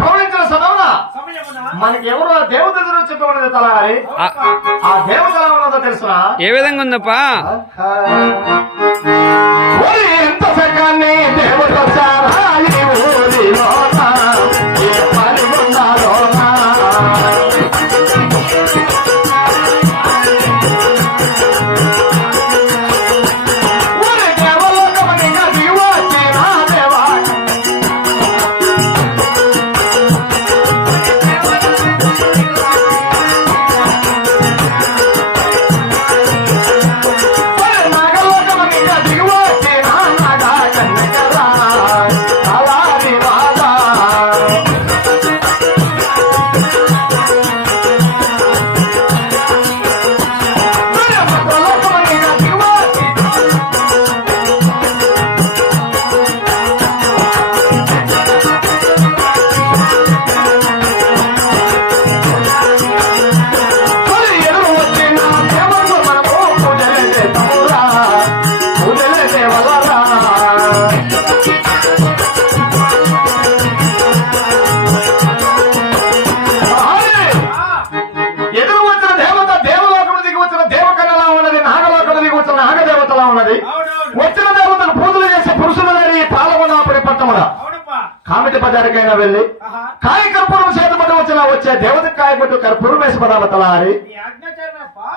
ప్రవహించిన సమయమున సమయమున? మనకి ఎవరు ఆ దేవత ఎదురు చెప్పమన్నది తలారి? ఆ, ఆ దేవత ఎలా ఉన్నదో తెలుసునా ఏ విధంగా ఉందప్పా? ఎంత సకాన్ని వచ్చిన దేవతను పూజలు చేసే పురుషులు లేని పాల్గొనాపురి పట్టమున. కామిటి బజారుకైనా వెళ్ళి కాయ కర్పూరం చేతపడి వచ్చిన వచ్చే దేవత కాయపట్టు కర్పూరం వేసి నీ ఆజ్ఞాచరణప్పా.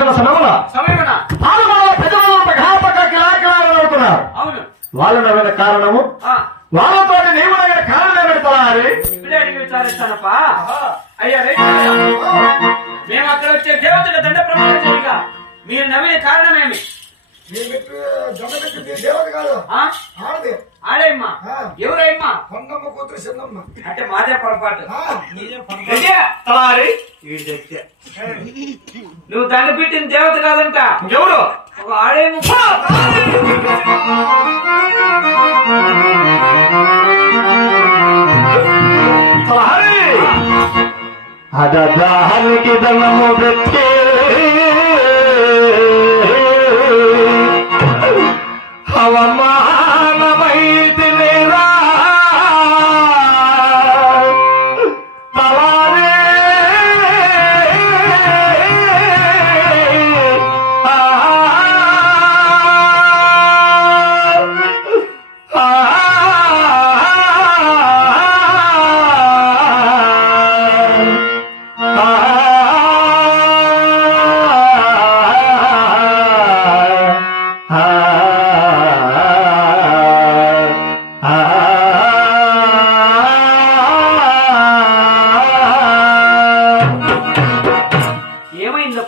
సమయమున కిలాకిలాడుతున్నారు అవును. వాళ్ళు నవ్విన కారణము? ఆ, వాళ్ళతో నీవు నవ్విన కారణం ఏమిడతారా అని విచారిస్తానప్పా. అయ్యా మేము అక్కడ వచ్చే దేవతల దండ ప్రమాణం చేయగా మీరు నవ్విన కారణమేమి ఆడేమ్మా. ఎవరమ్మా? కొండమ్మ కూతురు చిన్నమ్మ. అంటే మాదే పొరపాటు? నువ్వు దండ పెట్టిన దేవత కాదంట. ఎవరు? ఒక ఆడేమో తలారి అదానికి దండము పెట్టి అవమానమైతే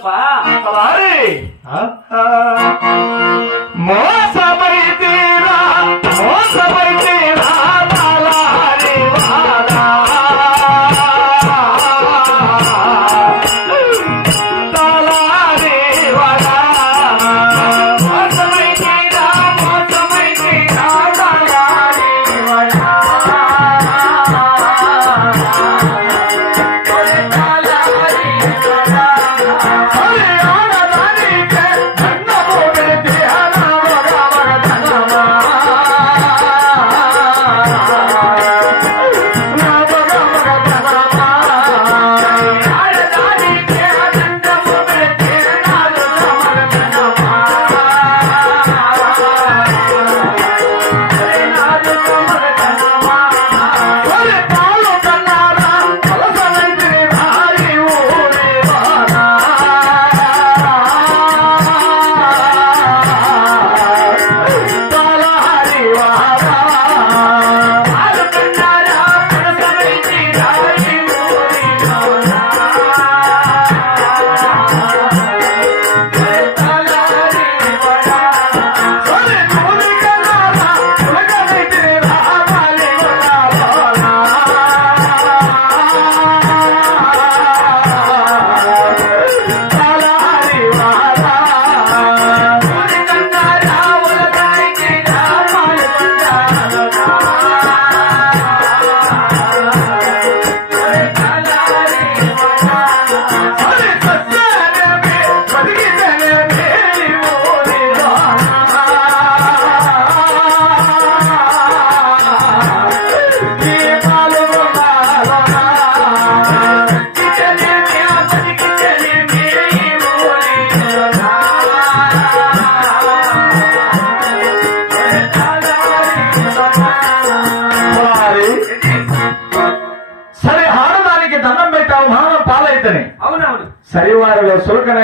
干嘛啊小白啊。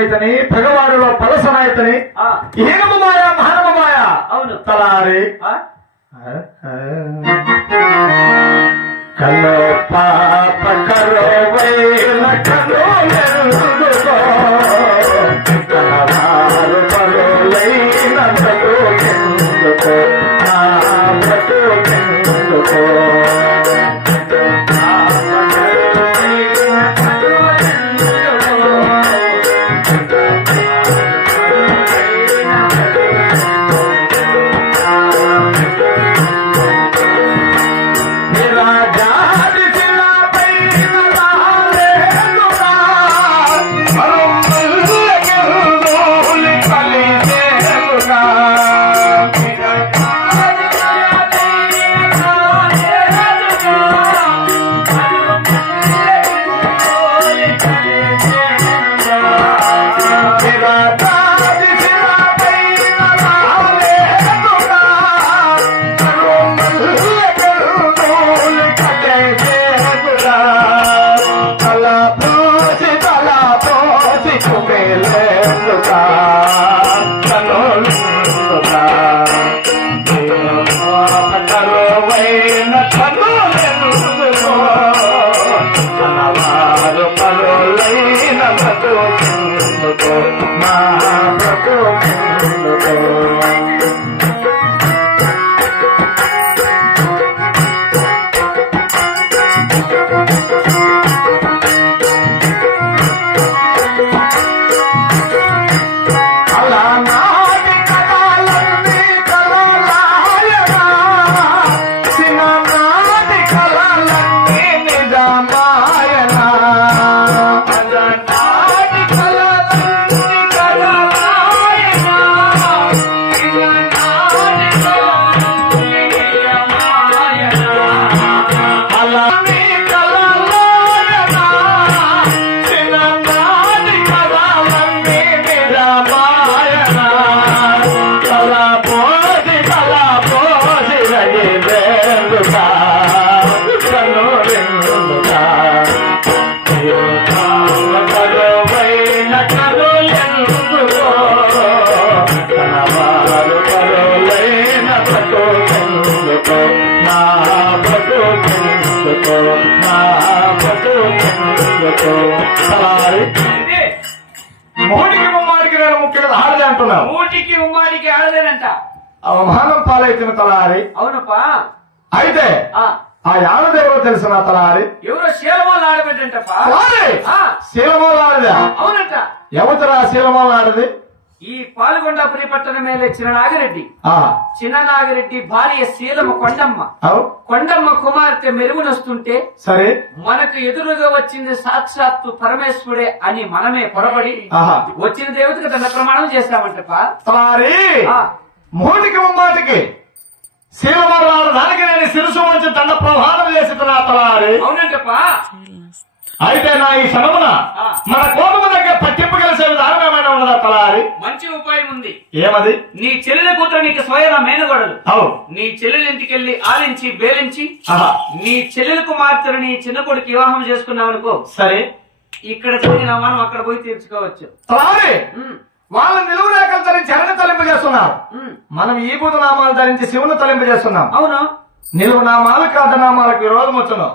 సులకనైతని పగవారిలో పలసనైతని ఆ, ఈనము మాయ మానవ మాయ. అవును. తలారి. ఆ? కల్లో పాప కరోవైన కరోలెందుకో అవమానం పాలైతున్న తలారి. అవునప్పా. అయితే ఆ, ఆ యాడదేవో తెలిసిన తలారి? ఎవరో శీలమాలు ఆడబెట్టంటప్పా తలారి? ఆ, శీలమోలాడదా అవునంట. ఎవతరా శీలమోలాడది ఈ పాల్గొండాపురి పట్టణ మేలే చిన్న నాగిరెడ్డి చిన్న నాగిరెడ్డి భార్య శీలమ కొండమ్మ. కొండమ్మ కుమార్తె మెరుగునొస్తుంటే సరే. మనకు ఎదురుగా వచ్చింది సాక్షాత్తు పరమేశ్వరుడే అని మనమే పొరబడి వచ్చిన దేవతకు దండ ప్రమాణం ఆ, మూటికి ముమ్మాటికి శీలమోలాడ దానికి నేను శిరసు వంచి దండ ప్రధానం చేసి తలారి అయితే నా ఈ శ్రమమున ఆ. మన కోపము దగ్గర పట్టింపు కలిసే విధానం ఏమైనా ఉన్నదా తలారి? మంచి ఉపాయం ఉంది. ఏమది? నీ చెల్లెల కూతురు నీకు స్వయం మేనగొడదు అవు నీ చెల్లెల ఇంటికెళ్ళి ఆలించి బేలించి నీ చెల్లెల కుమార్తెను నీ చిన్న కొడుకు వివాహం చేసుకున్నావు అనుకో సరే. ఇక్కడ జరిగిన మనం అక్కడ పోయి తీర్చుకోవచ్చు. తలారి! వాళ్ళ నిలువు రేఖలు ధరించి తలింపు చేస్తున్నారు. ఉమ్. మనం ఈ బుధ నామాలు ధరించి శివుని తలింపు చేస్తున్నాం. అవును. నిలువు నామాలకు అర్ధనామాలకు విరోధం వచ్చును.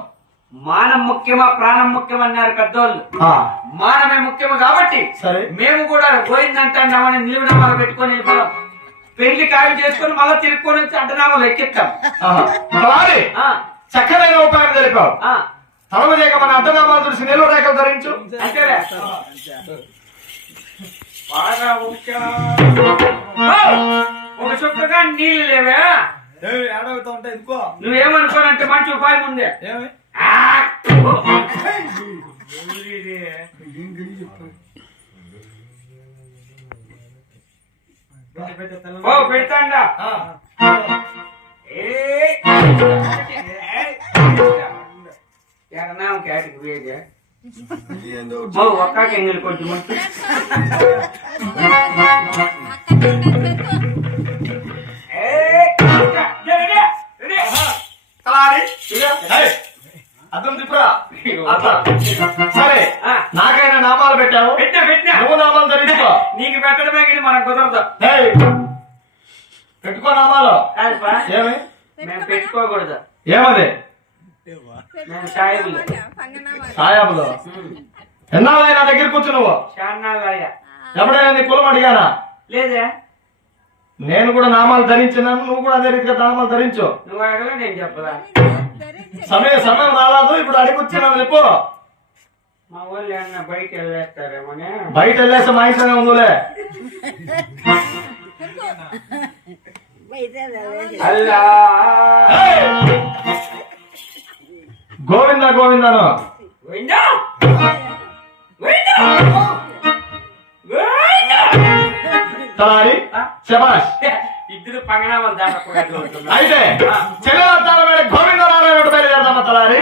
మానం ముఖ్యమా ప్రాణం ముఖ్యం అన్నారు పెద్దోళ్ళు. ఆ, మానమే ముఖ్యము కాబట్టి సరే. మేము కూడా పోయిందంటామని నిలువునామాలు పెట్టుకొని వెళ్ళిపోదాం. పెళ్ళి ఖాయం చేసుకొని మళ్ళా తిరుక్కొని వచ్చి అడ్డనామాలు ఎక్కిస్తాం. చక్కనైన ఉపాయం ఆ, తలవ చేయక మన అర్ధనామాలు చూసి నిలువు రేఖలు ధరించు. అంతేలే. బాగా. ఓ, ఒక చుక్కగా నీళ్ళు లేవే ఏడవుతా ఉంటాయి ఎందుకో నువ్వేమనుకోనంటే మంచి ఉపాయం ఉంది ఏమి ఆ, ఓ పెడతాండా ఏయ్. ఎడనాం కేటకి పోయేది ఏందో ఓ ఒక్కకి ఎంగిలి కొంచెం అర్థం తిప్పురా. సరే. నాకైనా నామాలు పెట్టావు పెట్టినా పెట్టినా నువ్వు నామాలు ధరించుకో నీకు పెట్టడమే కానీ మనకు కుదరదు ఏయ్, పెట్టుకో నామాలు ఏమి మేము పెట్టుకోకూడదు ఏమది సాయిబులు సాయాబులు ఎన్నాళ్ళైనా దగ్గర కూర్చు నువ్వు ఎప్పుడైనా నీ కులం అడిగానా? లేదే. నేను కూడా నామాలు ధరించినాను నువ్వు కూడా అదే రీతిగా నామాలు ధరించు. నువ్వు అడగలే నేను చెప్పదా సమయం సమయం రాలేదు ఇప్పుడు అడిగొచ్చినావు చెప్పు. మా వాళ్ళు ఏమన్నా బయట వెళ్ళేస్తారేమోనే? బయట వెళ్ళేస్తే మా ఇంట్లోనే ఉందిలే. అల్లా! గోవింద గోవిందను? పోయిందా తలారి శబాష్ ఇద్దరు దాటకూడదు అయితే చెల్లెల తాళ మీద గోవింద బయలుదేరదామా తలారి.